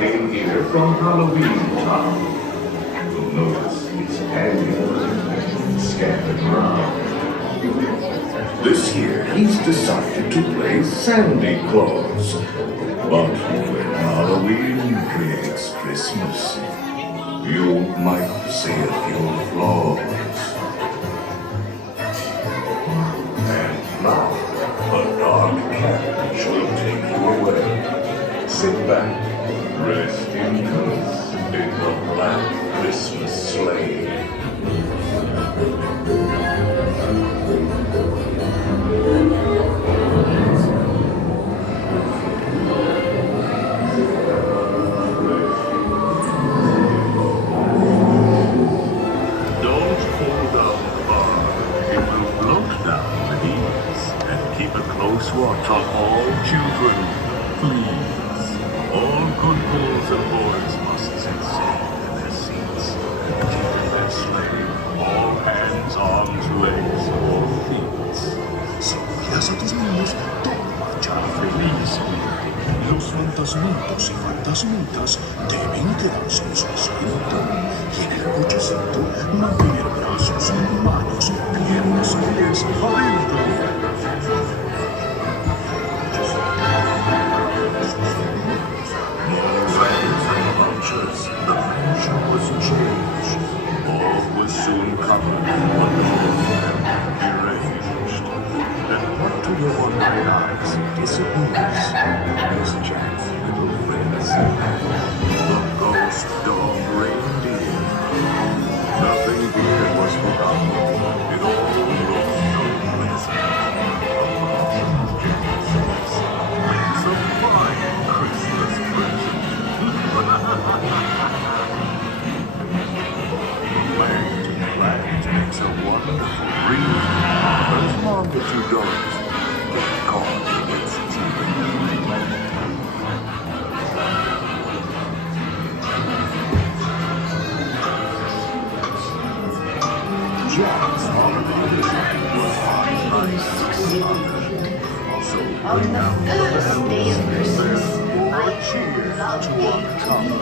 came here from Halloween Town. You'll notice it's hanging scattered around. This year, he's decided to play Sandy Claus. But when Halloween creates Christmas, you might see a few flaws. And now, a dark carriage will take you away. Sit back, rest in peace in the Black Christmas sleigh. Watch on all children, please. All good boys and boys must sit safe in their seats, keeping their sleigh, all hands, arms, legs, or feet. Si ya a tus niños, todo marchará feliz. Los fantasmitos y fantasmitas deben quedarse en su asiento y en el cochecito mantener brazos, manos, piernas y pies adentro. The future was changed. All was soon covered when the whole deranged. And what to your wondering eyes disappears is Jack's little friends. The ghost dog reindeer. Nothing here was forgotten. It all looked It's a fine Christmas present. Land makes a wonderful breeze. As long as you don't get caught in its teeth. Jack's holiday was On the first day of Christmas, my cheer love to gave one to come. me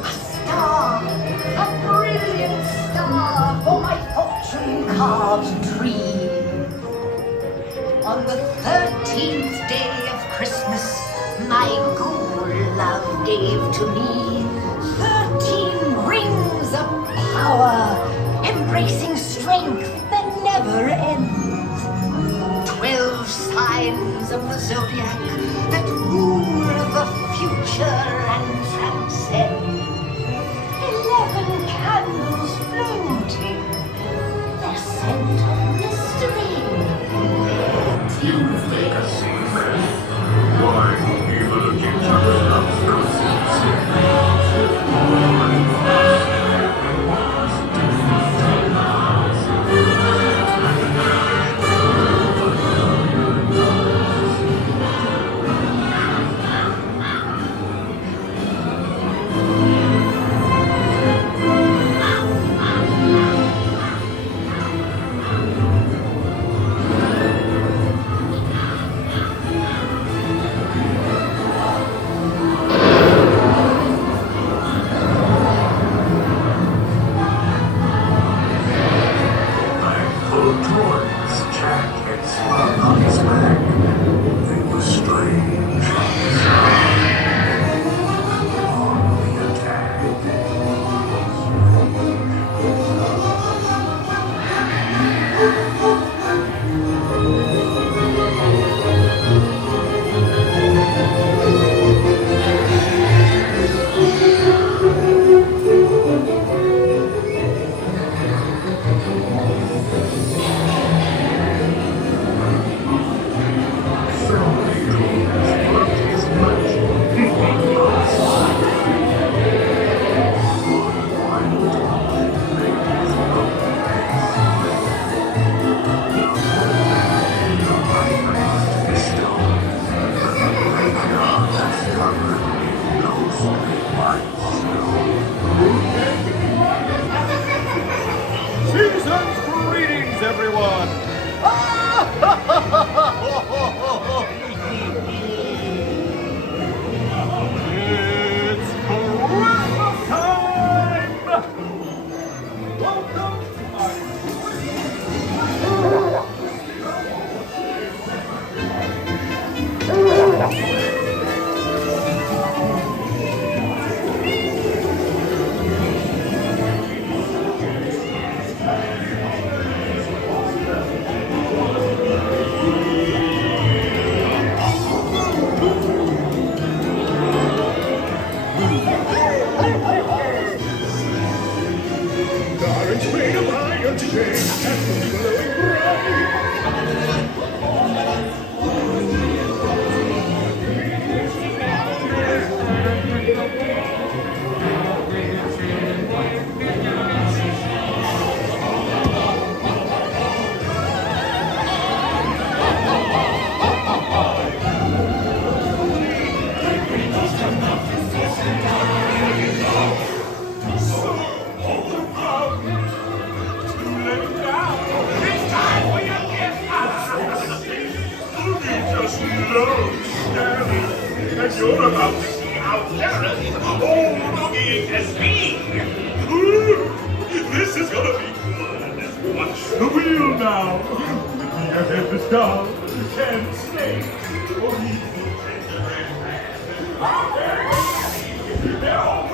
a star, a brilliant star for my fortune-carved tree. On the 13th day of Christmas, my good love gave to me 13 rings of power, embracing strength that never ends. 12 signs of the zodiac that rule the future and transcend. 11 candles floating, their scent of mystery. 13th day of Christmas. Why, even a teacher loves Christmas. Just love staring, and you're about to see how terribly old looking as me. Ooh, this is gonna be good. Watch the wheel now. With me ahead the star can't stay. Or they're all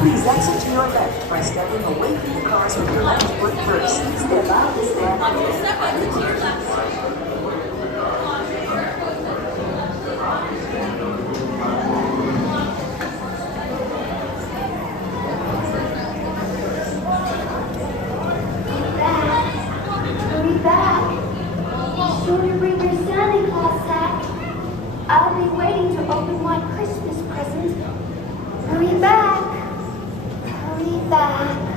Please exit to your left by stepping away from the cars with your left foot first. Step out and stand on your Step exit to your left. Hurry back. Be sure to bring your Santa Claus sack. I'll be waiting to open my Christmas present. Hurry back. Hurry back.